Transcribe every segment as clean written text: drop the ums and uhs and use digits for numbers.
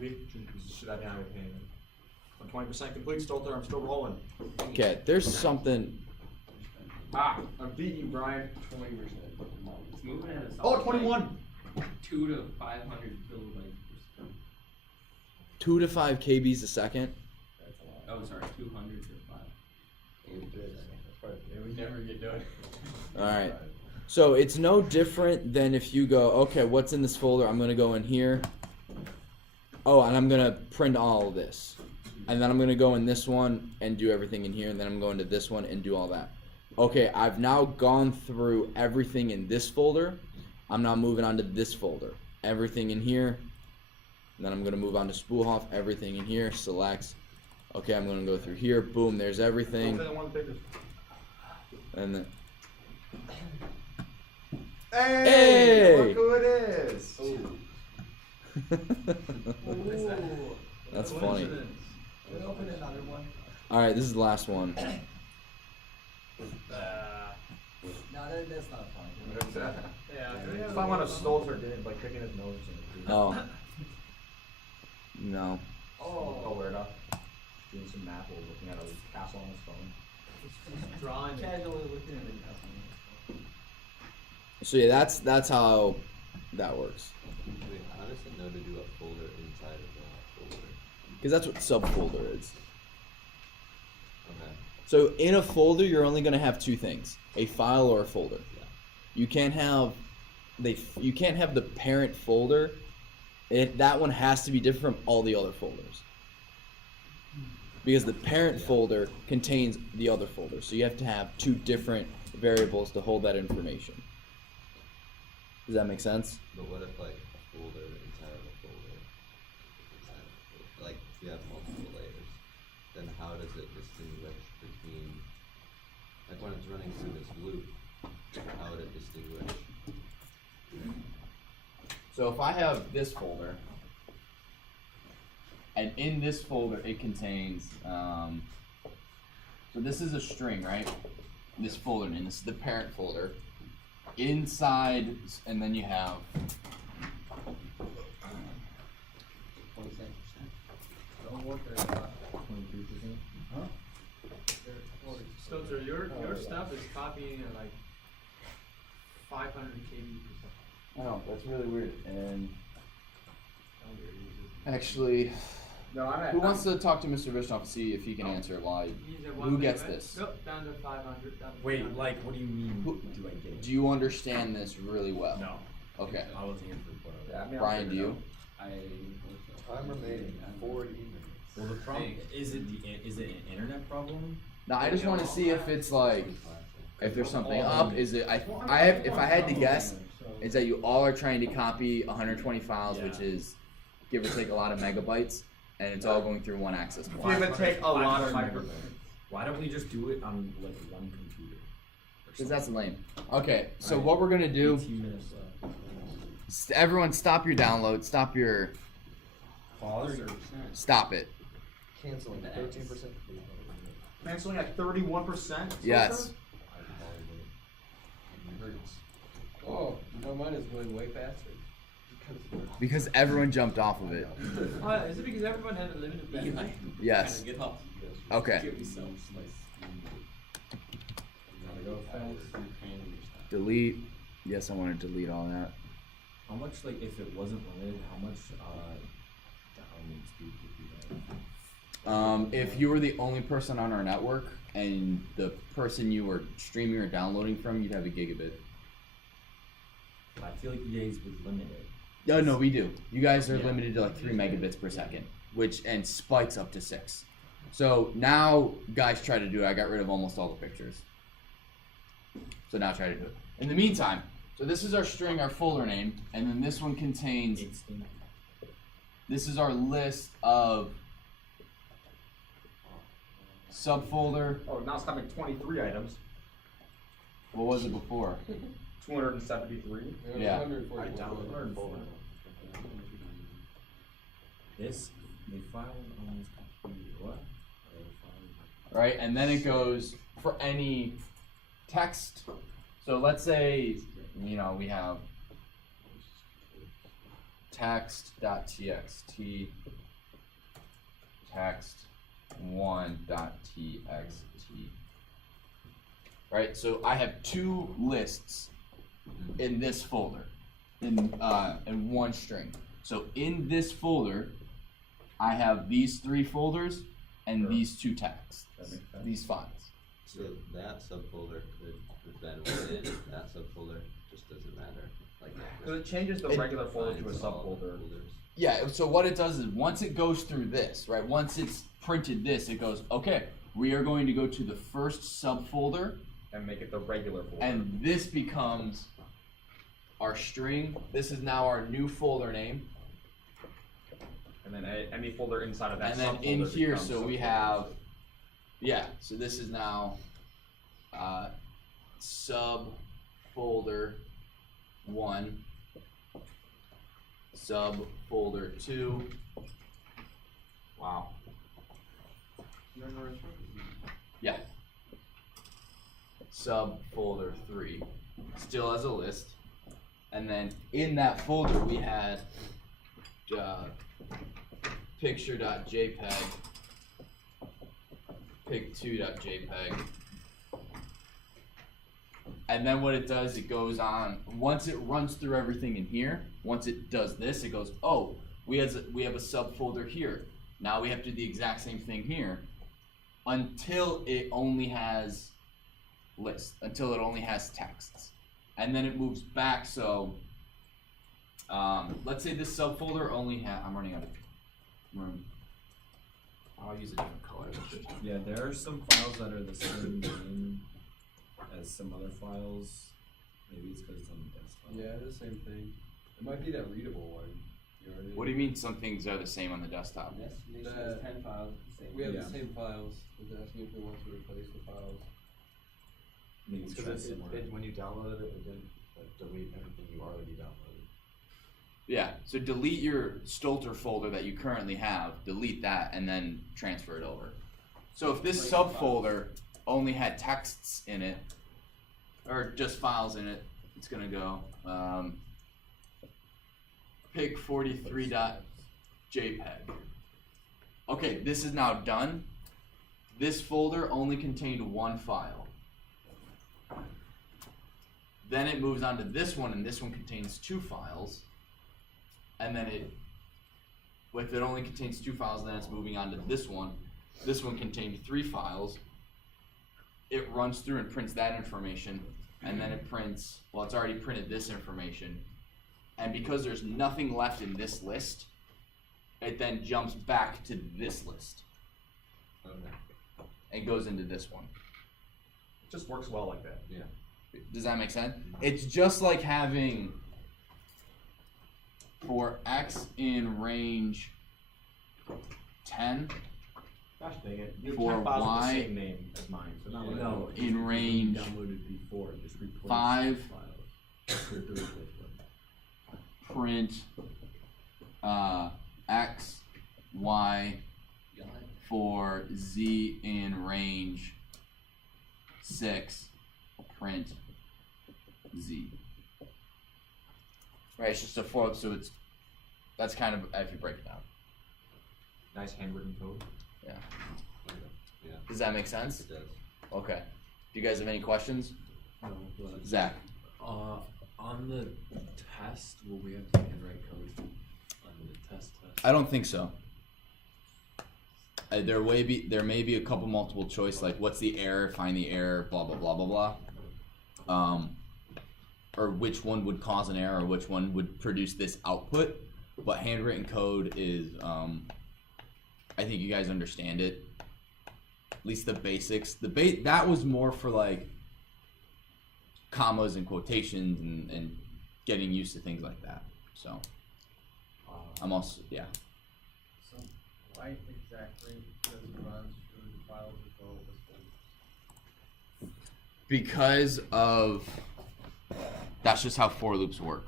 maybe? Should I be on paying? I'm 20% complete, still there, I'm still rolling. Okay, there's something. Ah, I beat you, Brian. 20%. It's moving at a Oh, solid 21! 2 to 500 kilobytes per second. 2 to 5 kbs a second. That's a lot. Oh, sorry, 200 to 5. It would never get done. Alright. So it's no different than if you go, okay, what's in this folder? I'm going to go in here. Oh, and I'm going to print all of this. And then I'm going to go in this one and do everything in here. And then I'm going to this one and do all that. Okay, I've now gone through everything in this folder. I'm now moving on to this folder. Everything in here. And then I'm going to move on to Spoolhoff. Everything in here. Selects. Okay, I'm going to go through here. Boom, there's everything. And then... Hey! Look who it is! That's funny. Can we open another one? Alright, this is the last one. No, that's not fun. Yeah. If I want to Stolzer did it by kicking his nose in. Oh. No. Oh, weird enough. Doing some map while looking at a castle on his phone. Drawing. Casually looking at it. So yeah, that's how that works. Wait, how does it know to do a folder inside of the folder? Because that's what subfolder is. Okay. So in a folder, you're only going to have two things: a file or a folder. Yeah. You can't have you can't have the parent folder. That one has to be different from all the other folders. Because the parent folder contains the other folder, so you have to have two different variables to hold that information. Does that make sense? But what if like a folder inside of a folder? Inside of a folder? Like you have multiple layers, then how does it distinguish between, like when it's running through this loop, how would it distinguish? So if I have this folder, and in this folder it contains, so this is a string, right? This folder, and this is the parent folder. Inside, and then you have 27%. Don't work very hard. 23%. Stelter, your stuff is copying at like 500 KB per second. I know, that's really weird. And actually, No, who wants to talk to Mr. Vishnoff to see if he can answer why? He's at 1 Who gets megabyte. this? Nope, down to 500. Down to Wait, 500. like, what do you mean? Who- Do I get it? Do you understand this really well? No. Okay. I wasn't here for what Yeah, I mean, Brian, do you? I Time remaining 40 minutes. Well, the problem is it an internet problem? No, I just want to see if it's like, if there's something up. Is it? If I had to guess, is that you all are trying to copy 120 files, which is give or take a lot of megabytes, and it's all going through one access point. Give or take a lot of 500 megabytes. Why don't we just do it on like one computer? Because that's lame. Okay, so what we're gonna do? 18 minutes left. Everyone, stop your download. Stop your. Pause or Stop it. Canceling 13%. canceling at 31%? Yes. Oh, no, mine is going way faster. Because everyone jumped off of it. Is it because everyone had a limited bandwidth? Yes. Get off. Okay. Give me some slice. Gotta go fast. Delete. Yes, I want to delete all that. How much, like, if it wasn't limited, how much download speed would you have? If you were the only person on our network and the person you were streaming or downloading from, you'd have a gigabit. I feel like you guys would limit it. No, we do. You guys are limited to like 3 megabits per second, and spikes up to 6. So now, guys, try to do it. I got rid of almost all the pictures. So now try to do it. In the meantime, so this is our string, our folder name, and then this one contains. This is our list of subfolder. Oh, now it's having 23 items. What was it before? 273. Yeah. 144. This, they filed on this computer. What? Right, and then it goes for any text. So let's say, we have text.txt, text1.txt. Right, so I have two lists in this folder, in one string. So in this folder, I have these three folders and Sure. these two texts, That makes sense. these files. So that subfolder could have been within that subfolder, just doesn't matter. Like So it changes the It regular folder to a defines all the subfolder. folders. Yeah, so what it does is once it goes through this, right, once it's printed this, it goes, okay, we are going to go to the first subfolder, And make it the regular folder. and this becomes our string. This is now our new folder name. And then any folder inside of that And then subfolder in here, becomes so we subfolder. have, yeah, so this is now subfolder 1, subfolder 2. Wow. Yeah. Subfolder 3, still as a list. And then in that folder we had picture.jpg, pic2.jpg. And then what it does, it goes on, once it runs through everything in here, once it does this, it goes, oh, we have a subfolder here. Now we have to do the exact same thing here until it only has lists, until it only has texts. And then it moves back, so let's say this subfolder only has, I'm running out of room. I'll use a different color. Yeah, there are some files that are the same name as some other files. Maybe it's because it's on the desktop. Yeah, the same thing. It might be that readable one. You know What do you mean some things are the same on the desktop? Yes, make sure The- it's 10 files, the same. We have Yeah. the same files. It's asking if we want to replace the files. Maybe It's try because somewhere. when you downloaded it, it didn't delete everything you already downloaded. Yeah, so delete your Stolter folder that you currently have, delete that, and then transfer it over. So if this subfolder only had texts in it, or just files in it, it's gonna go pig43.jpg. Okay, this is now done. This folder only contained one file. Then it moves on to this one, and this one contains two files. And then if it only contains two files, then it's moving on to this one. This one contained three files. It runs through and prints that information, and then it prints, well, it's already printed this information. And because there's nothing left in this list, it then jumps back to this list Okay. and goes into this one. It just works well like that. Yeah. Does that make sense? It's just like having for x in range 10 Gosh dang it. Your For 10 files with Y- the same name as mine, so not like No, that. in range Downloaded before, just replace 5 files. With the replace button. print x y for z in range 6 print z. Right, it's just a for, so that's kind of if you break it down. Nice handwritten code. Yeah. Yeah. Does that make sense? It does. Okay. Do you guys have any questions? No, but, Zach. on the test, will we have to handwrite code on the test? I don't think so. There may be a couple multiple choice, like what's the error, find the error, blah blah blah blah blah. Or which one would cause an error, or which one would produce this output. But handwritten code is, I think you guys understand it. At least the basics. That was more for like commas and quotations and getting used to things like that. So I'm also, yeah. So why exactly does it run through the files as well as Because of that's just how for loops work.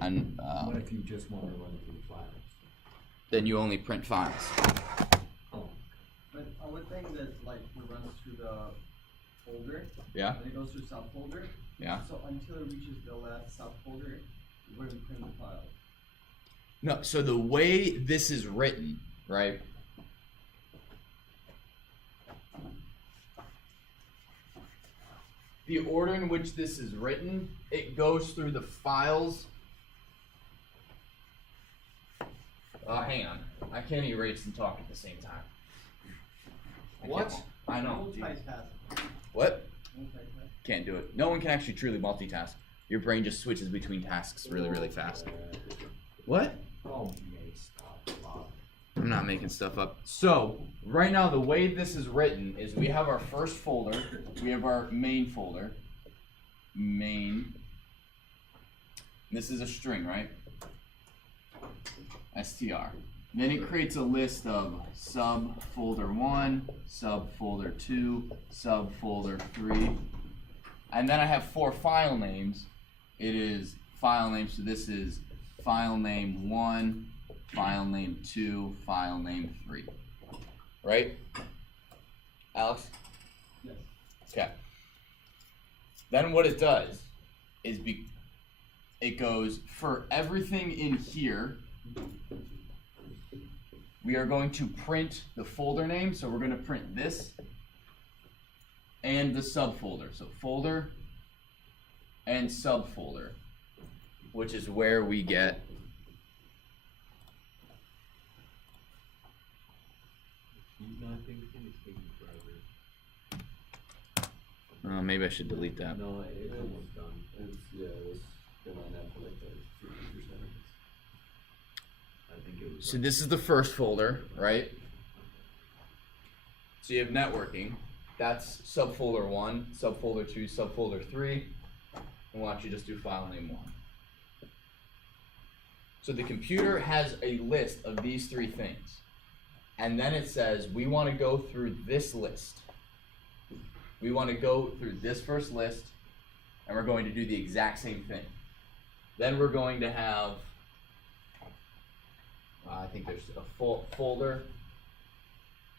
And What if you just want to run it through the files? then you only print files. But I would think that like it runs through the folder, Yeah. then it goes through subfolder. Yeah. So until it reaches the last subfolder, We're gonna print the file. No, so the way this is written, right? The order in which this is written, it goes through the files. Hang on. I can't erase and talk at the same time. What? I know. Multitask. What? Multitask. Can't do it. No one can actually truly multitask. Your brain just switches between tasks really, really fast. What? Oh, man, stop, Bob. I'm not making stuff up. So, right now, the way this is written is we have our first folder. We have our main folder. Main. This is a string, right? str. Then it creates a list of subfolder 1, subfolder 2, subfolder 3. And then I have 4 file names. It is file name, so this is file name 1, file name 2, file name 3. Right? Alex? Yes. Okay. Then what it does is it goes for everything in here. We are going to print the folder name, so we're going to print this and the subfolder. So folder and subfolder, which is where we get Nothing can take forever. maybe I should delete that. No, it's almost done. It's been on that for like 3 years now. I think it was. So this is the first folder, right? So you have networking. That's subfolder 1, subfolder 2, subfolder 3. And why don't you just do file name 1? So the computer has a list of these 3 things. And then it says, we want to go through this list. We want to go through this first list, and we're going to do the exact same thing. Then we're going to have, I think there's a folder.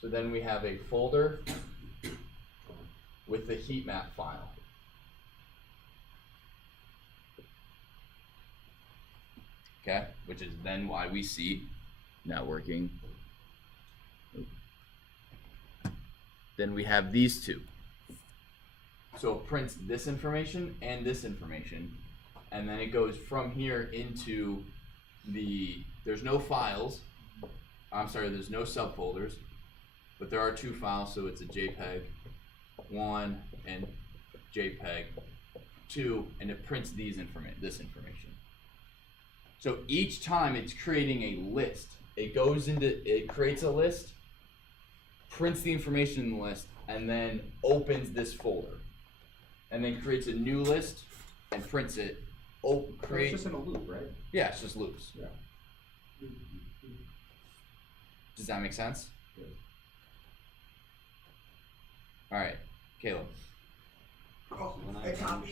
So then we have a folder with the heat map file. Okay, which is then why we see networking. Then we have these 2. So it prints this information and this information, and then it goes from here into there's no files, there's no subfolders, but there are 2 files, so it's a JPEG 1 and JPEG 2, and it prints this information. So each time it's creating a list, it creates a list, prints the information in the list, and then opens this folder. And then creates a new list and prints it. It's just in a loop, right? Yeah, it's just loops. Yeah. Does that make sense? Yeah. Alright, Caleb. So when I run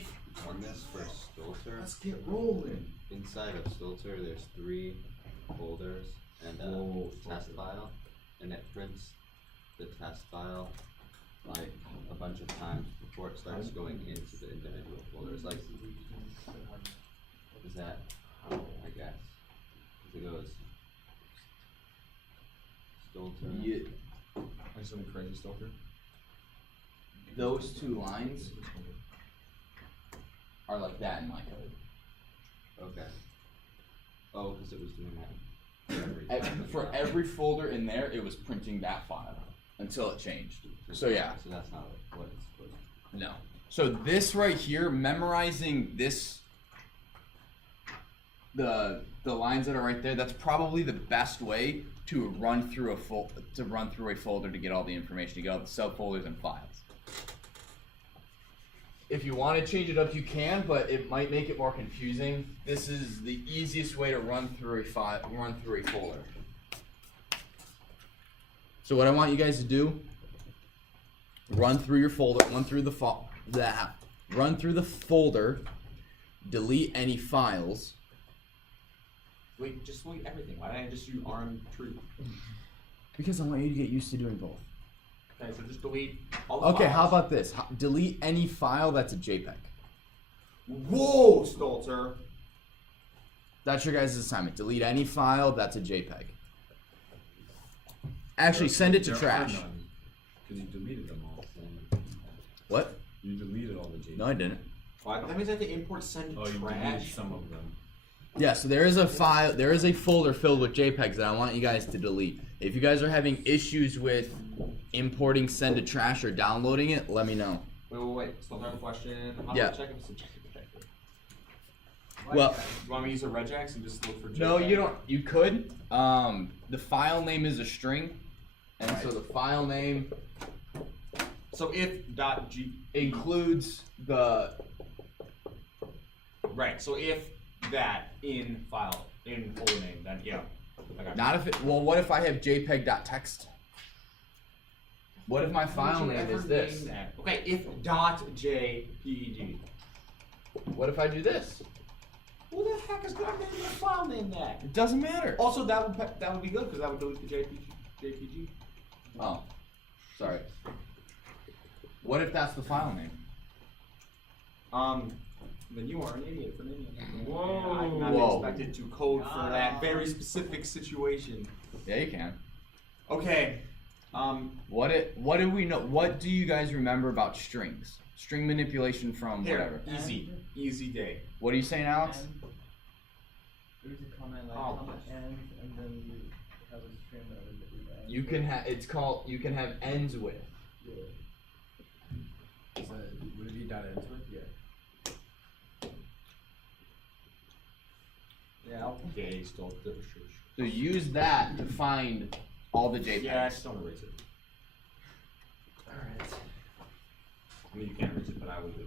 this for Stulter, Let's get rolling. inside of Stulter there's 3 folders and a test file, and it prints the test file like a bunch of times before it starts going into the individual folders. Like, is that, I guess, 'cause it goes Stulter. Yeah, I something crazy stalker. those 2 lines are like that in my code. Okay. Oh, because it was doing that For every folder in there, it was printing that file until it changed. So yeah. So that's not what it's supposed to. No. So this right here, memorizing this, the lines that are right there, that's probably the best way to run through a folder to get all the information, to get all the subfolders and files. If you want to change it up, you can, but it might make it more confusing. This is the easiest way to run through a folder. So what I want you guys to do, run through your folder, run through the folder, delete any files. Wait, just delete everything. Why didn't I just use arm tree? Because I want you to get used to doing both. Okay, so just delete all the Okay, files. how about this? Delete any file that's a JPEG. Whoa, Stulter. That's your guys' assignment. Delete any file that's a JPEG. Actually, send it to There are trash. none, Cause you deleted them all. What? You deleted all the JPEGs. No, I didn't. That means I have to import send Oh, you deleted trash. some of them. Yeah, so there is a file, there is a folder filled with JPEGs that I want you guys to delete. If you guys are having issues with importing send to trash or downloading it, let me know. Wait. Still have a question. How Yeah. do I check if it's a JPEG? Well, You want me to use a regex and just look for JPEG? no, you don't. You could. The file name is a string, and so the file name So if .g includes the. right. So if that in file in folder name, then yeah. I got Not if it. Well, what if I have JPEG.text? What if my file name is this? Okay, if .jpg. What if I do this? Who the heck is gonna name their file name that? It doesn't matter. Also, that would be good because that would delete the JPG. Oh, sorry. What if that's the file name? Then you are an idiot for naming it. Whoa. I'm not Whoa. expected to code for that very specific situation. Yeah, you can. Okay. What do we know? What do you guys remember about strings? String manipulation from Here, whatever. easy day. What are you saying, Alex? And there's a comment like Oh. comma and then you have a string that is end. You can have. It's called. You can have ends with. Is that, would it be dot ends with? Yeah. Yeah. Okay, still So use that to find all the JPEGs. Yeah, I just don't erase it. Alright. I mean, you can't erase it, but I would do.